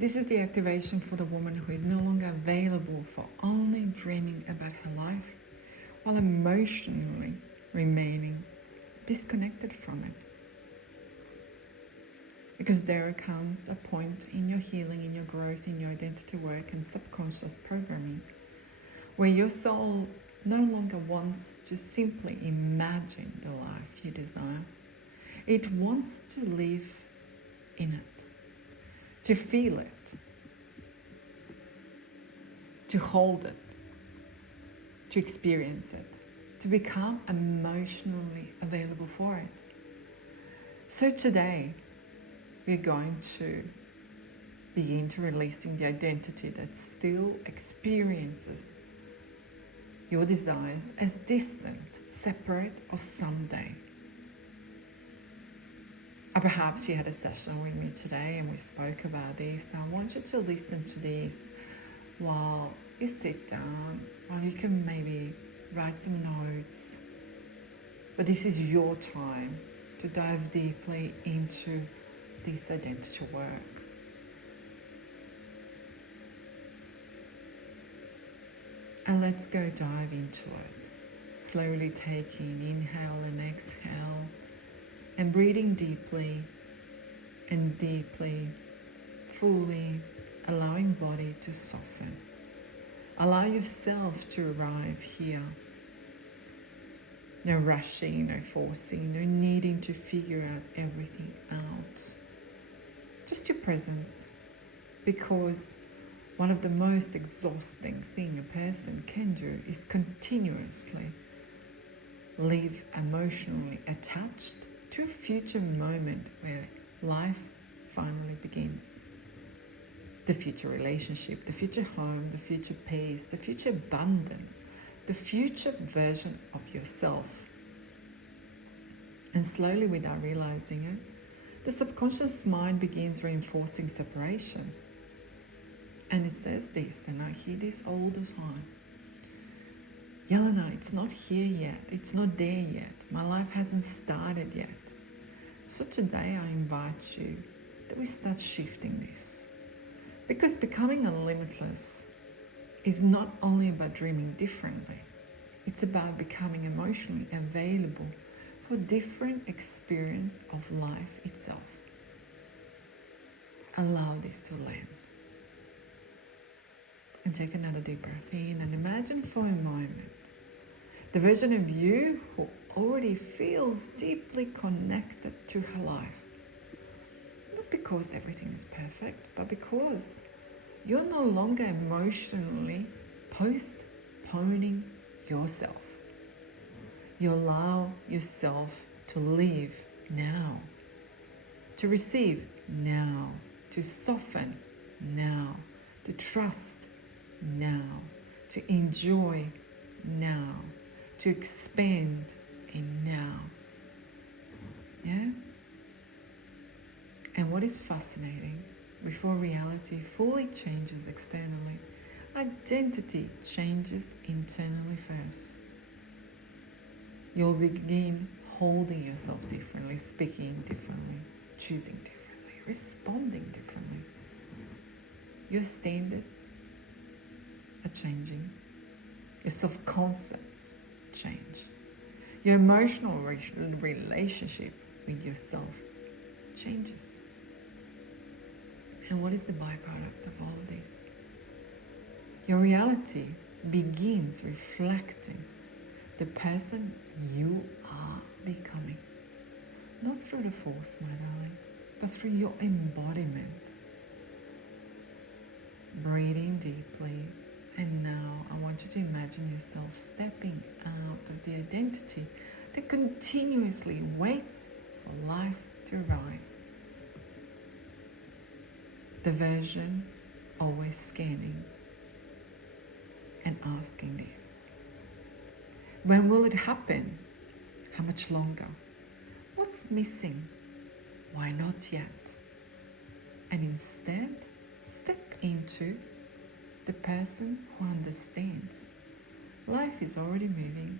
This is the activation for the woman who is no longer available for only dreaming about her life while emotionally remaining disconnected from it. Because there comes a point in your healing, in your growth, in your identity work and subconscious programming where your soul no longer wants to simply imagine the life you desire. It wants to live in it, to feel it, to hold it, to experience it, to become emotionally available for it. So today, we're going to begin to releasing the identity that still experiences your desires as distant, separate, or someday. Or perhaps you had a session with me today and we spoke about this. I want you to listen to this while you sit down, while you can maybe write some notes. But this is your time to dive deeply into this identity work. And let's go dive into it. Slowly taking inhale and exhale and breathing deeply and deeply, fully allowing body to soften. Allow yourself to arrive here. No rushing, no forcing, no needing to figure out everything out. Just your presence, because one of the most exhausting things a person can do is continuously live emotionally attached to a future moment where life finally begins. The future relationship, the future home, the future peace, the future abundance, the future version of yourself. And slowly, without realizing it, the subconscious mind begins reinforcing separation. And it says this, and I hear this all the time. Jelena, it's not here yet. It's not there yet. My life hasn't started yet. So today I invite you that we start shifting this. Because becoming a limitless is not only about dreaming differently. It's about becoming emotionally available for different experience of life itself. Allow this to land. And take another deep breath in and imagine for a moment the version of you who already feels deeply connected to her life. Not because everything is perfect, but because you're no longer emotionally postponing yourself. You allow yourself to live now, to receive now, to soften now, to trust now, to enjoy now, to expand in now. Yeah? And what is fascinating, before reality fully changes externally, identity changes internally first. You'll begin holding yourself differently, speaking differently, choosing differently, responding differently. Your standards are changing. Your self-concepts change. Your emotional relationship with yourself changes. And what is the byproduct of all of this? Your reality begins reflecting the person you are becoming. Not through the force, my darling, but through your embodiment. Breathing deeply. And now I want you to imagine yourself stepping out of the identity that continuously waits for life to arrive. The version always scanning and asking this. When will it happen? How much longer? What's missing? Why not yet? And instead, step into the person who understands. Life is already moving.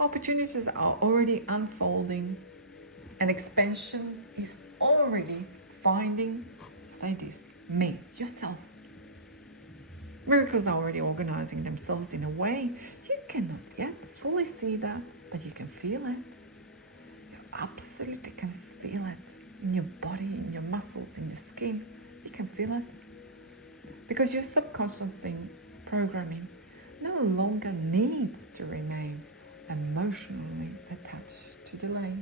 Opportunities are already unfolding. And expansion is already finding, say this, me, yourself. Miracles are already organizing themselves in a way you cannot yet fully see that, but you can feel it. You absolutely can feel it in your body, in your muscles, in your skin. You can feel it. Because your subconscious programming no longer needs to remain emotionally attached to delay.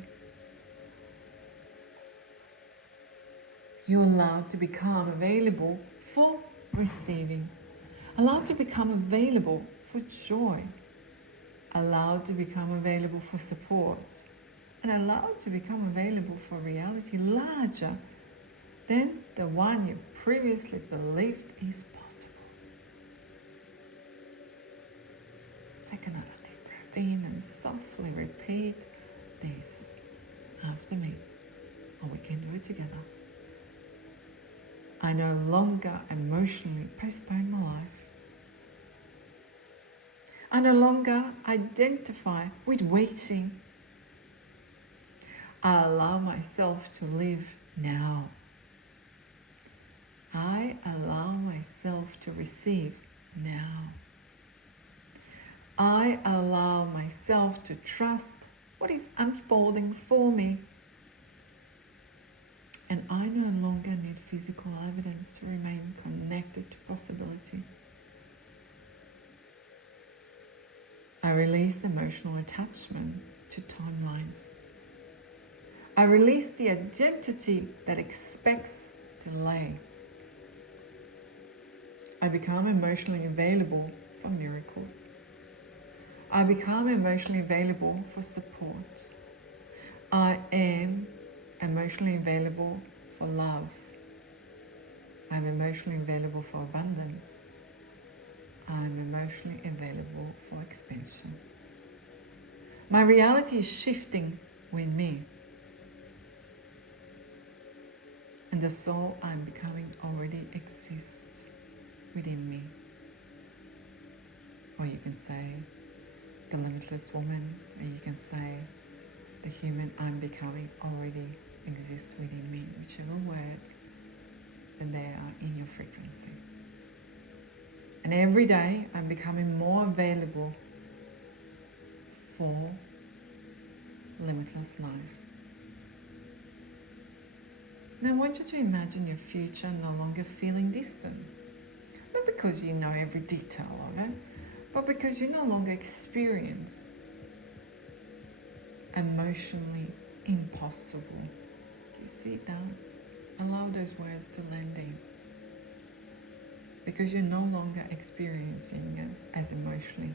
You're allowed to become available for receiving, allowed to become available for joy, allowed to become available for support, and allowed to become available for reality larger than the one you previously believed is possible. Take another deep breath in and softly repeat this after me, or we can do it together. I no longer emotionally postpone my life. I no longer identify with waiting. I allow myself to live now. I allow myself to receive now. I allow myself to trust what is unfolding for me. And I no longer need physical evidence to remain connected to possibility. I release emotional attachment to timelines. I release the identity that expects delay. I become emotionally available for miracles. I become emotionally available for support. I am emotionally available for love. I'm emotionally available for abundance. I'm emotionally available for expansion. My reality is shifting with me. And the soul I'm becoming already exists within me. Or you can say the limitless woman, or you can say the human I'm becoming already exists within me, whichever words that they are in your frequency. And every day I'm becoming more available for limitless life. Now I want you to imagine your future no longer feeling distant. Not because you know every detail of it, but because you no longer experience emotionally impossible. Do you see it now? Allow those words to land in. Because you're no longer experiencing it as emotionally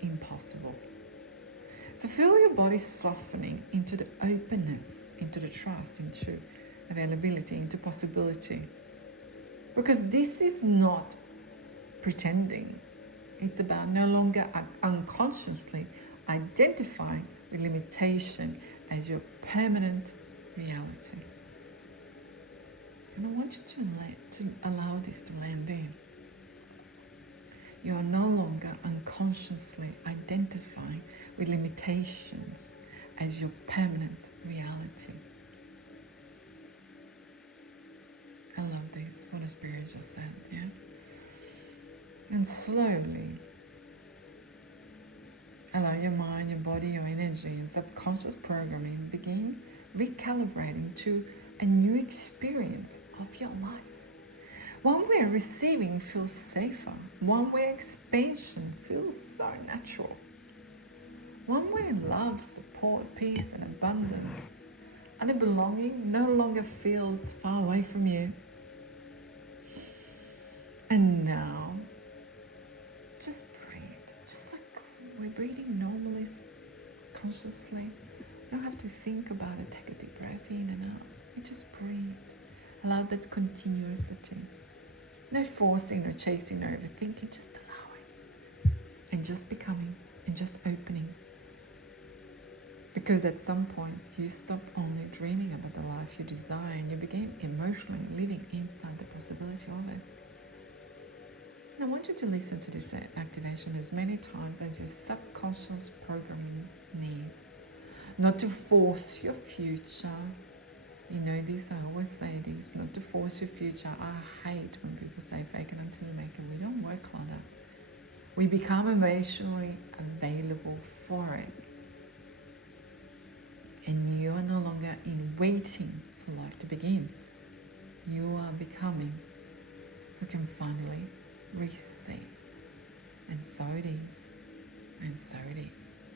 impossible. So feel your body softening into the openness, into the trust, into availability, into possibility. Because this is not pretending. It's about no longer unconsciously identifying with limitation as your permanent reality. And I want you to allow this to land in. You are no longer unconsciously identifying with limitations as your permanent reality. I love this, what the Spirit just said, yeah? And slowly allow your mind, your body, your energy and subconscious programming begin recalibrating to a new experience of your life. One where receiving feels safer. One where expansion feels so natural. One where love, support, peace and abundance and a belonging no longer feels far away from you. And now, just breathe. Just like we're breathing normally, consciously. You don't have to think about it. Take a deep breath in and out. You just breathe. Allow that continuity. No forcing, no chasing, no overthinking, just allowing. And just becoming, and just opening. Because at some point, you stop only dreaming about the life you desire and you begin emotionally living inside the possibility of it. And I want you to listen to this activation as many times as your subconscious programming needs. Not to force your future, You know this, I always say this, not to force your future. I hate when people say fake it until you make it. We don't work like that. We become emotionally available for it. And you are no longer in waiting for life to begin. You are becoming who can finally receive. And so it is. And so it is.